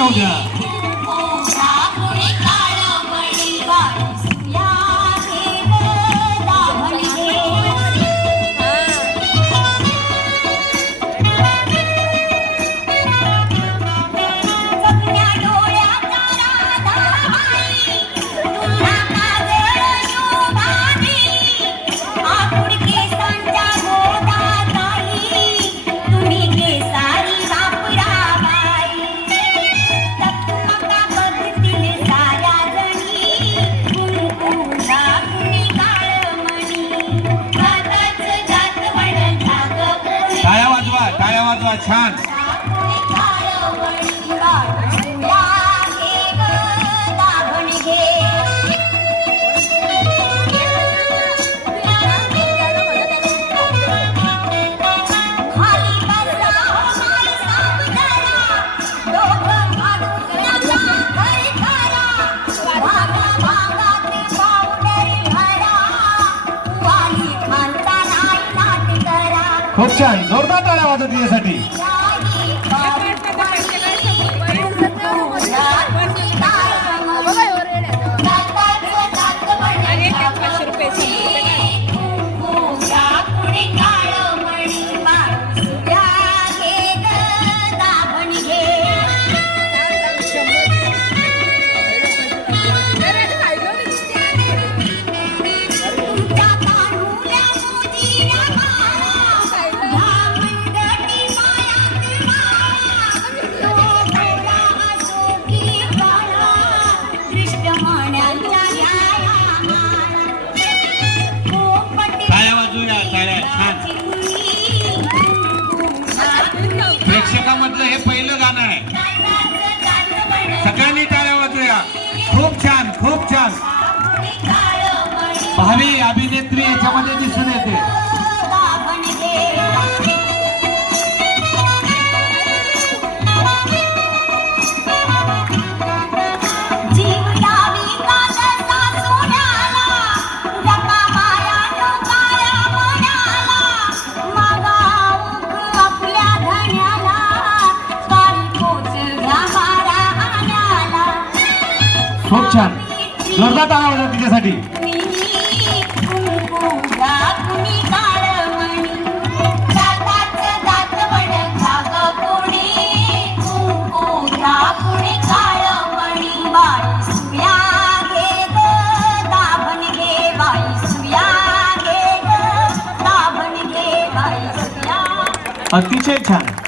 टाळ्या होत्या. टाळ्या वाजवा छान. खूप छान. जोरदार टाळ्या वाजत तिच्यासाठी. प्रेक्षकामधलं हे पहिलं गाणं आहे. सगळ्यांनी टाळ्या वाजूया. खूप छान, खूप छान. भावी अभिनेत्री याच्यामध्ये दिसून येते. खूप छान. जोरदार टाळ्या वाजवा तिच्यासाठी. अतिशय छान.